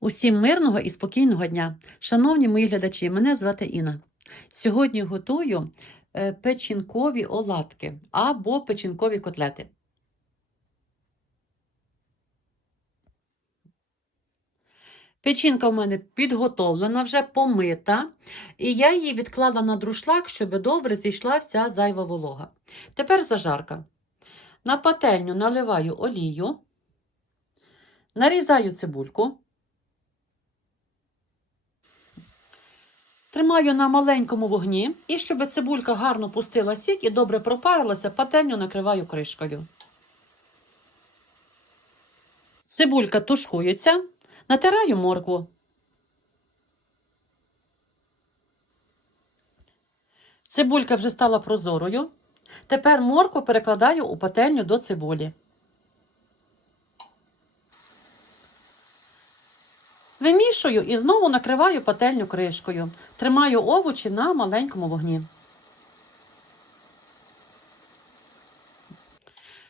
Усім мирного і спокійного дня. Шановні мої глядачі, мене звати Інна. Сьогодні готую е, печінкові оладки або печінкові котлети. Печінка в мене підготовлена, вже помита, і я її відклала на друшлак, щоб добре зійшла вся зайва волога. Тепер зажарка. На пательню наливаю олію, нарізаю цибульку. Тримаю на маленькому вогні і щоб цибулька гарно пустила сік і добре пропарилася, пательню накриваю кришкою. Цибулька тушкується, натираю моркву. Цибулька вже стала прозорою. Тепер моркву перекладаю у пательню до цибулі. Вимішую і знову накриваю пательню кришкою. Тримаю овочі на маленькому вогні.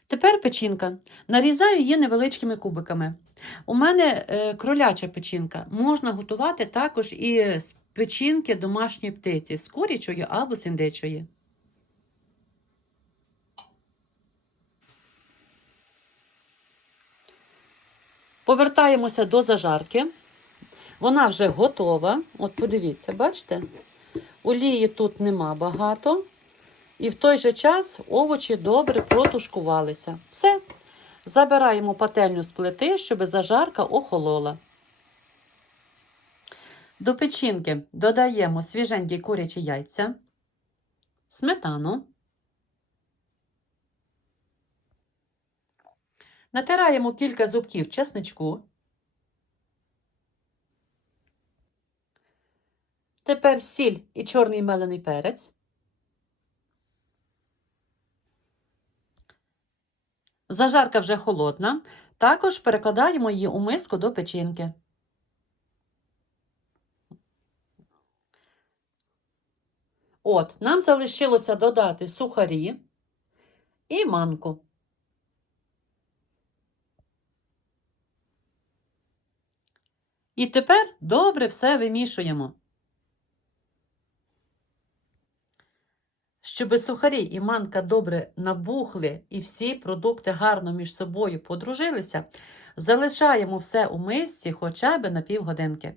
Тепер печінка. Нарізаю її невеличкими кубиками. У мене е, кроляча печінка. Можна готувати також і з печінки домашньої птиці, з курячої або з індичої. Повертаємося до зажарки. Вона вже готова. От подивіться, бачите? Олії тут нема багато. І в той же час овочі добре протушкувалися. Все. Забираємо пательню з плити, щоб зажарка охолола. До печінки додаємо свіженькі курячі яйця, сметану. Натираємо кілька зубків чесничку. Тепер сіль і чорний мелений перець. Зажарка вже холодна. Також перекладаємо її у миску до печінки. От, нам залишилося додати сухарі і манку. І тепер добре все вимішуємо. Щоб сухарі і манка добре набухли і всі продукти гарно між собою подружилися, залишаємо все у мисці хоча б на півгодинки.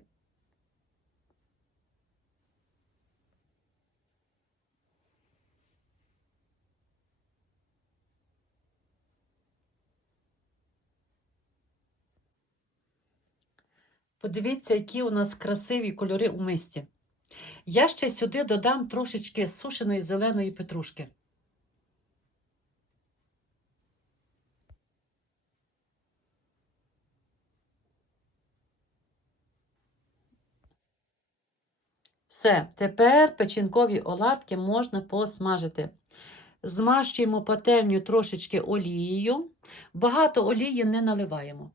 Подивіться, які у нас красиві кольори у мисці. Я ще сюди додам трошечки сушеної зеленої петрушки. Все, тепер печінкові оладки можна посмажити. Змащуємо пательню трошечки олією. Багато олії не наливаємо.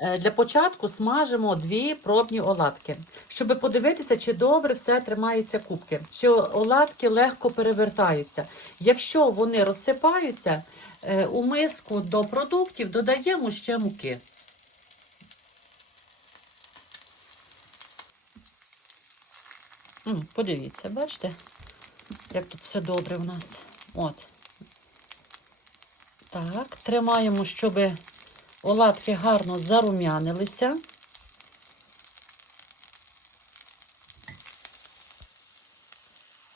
Для початку смажимо дві пробні оладки, щоб подивитися, чи добре все тримається кубки, чи оладки легко перевертаються. Якщо вони розсипаються, е, у миску до продуктів додаємо ще муки. Подивіться, бачите, як тут все добре в нас. От. Так, тримаємо, щоб Оладки гарно зарум'янилися.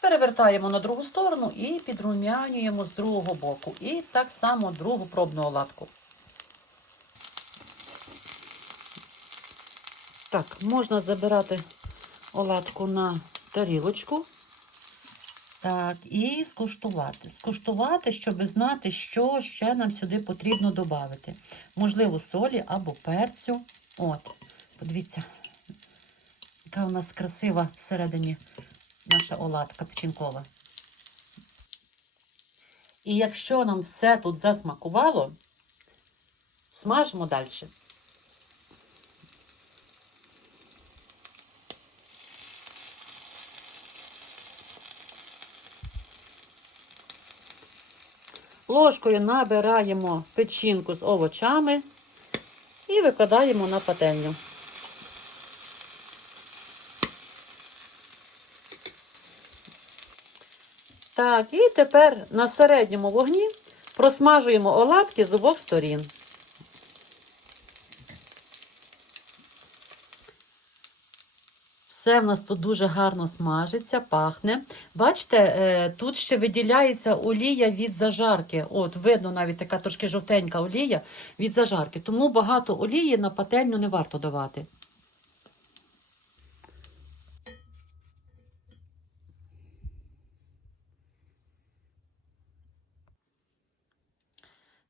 Перевертаємо на другу сторону і підрум'янюємо з другого боку. І так само другу пробну оладку. Так, можна забирати оладку на тарілочку. Так, і скуштувати. Скуштувати, щоб знати, що ще нам сюди потрібно додати. Можливо, солі або перцю. От, подивіться, яка у нас красива всередині наша оладка печінкова. І якщо нам все тут засмакувало, смажимо далі. Ложкою набираємо печінку з овочами і викладаємо на пательню. Так, і тепер на середньому вогні просмажуємо оладки з обох сторін. Все в нас тут дуже гарно смажиться, пахне. Бачите, е, тут ще виділяється олія від зажарки. От, видно навіть така трошки жовтенька олія від зажарки. Тому багато олії на пательню не варто давати.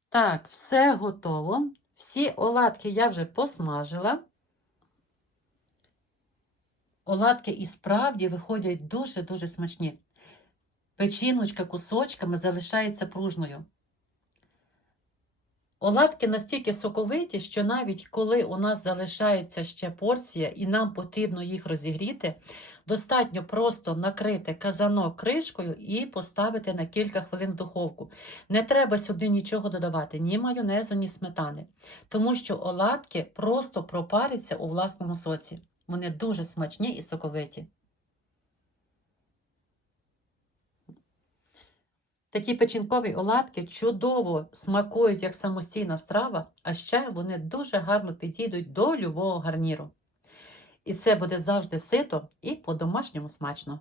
Так, все готово. Всі оладки я вже посмажила. Оладки і справді виходять дуже-дуже смачні. Печіночка кусочками залишається пружною. Оладки настільки соковиті, що навіть коли у нас залишається ще порція і нам потрібно їх розігріти, достатньо просто накрити казанок кришкою і поставити на кілька хвилин в духовку. Не треба сюди нічого додавати, ні майонезу, ні сметани, тому що оладки просто пропаряться у власному соці. Вони дуже смачні і соковиті. Такі печінкові оладки чудово смакують як самостійна страва, а ще вони дуже гарно підійдуть до любого гарніру. І це буде завжди сито і по-домашньому смачно.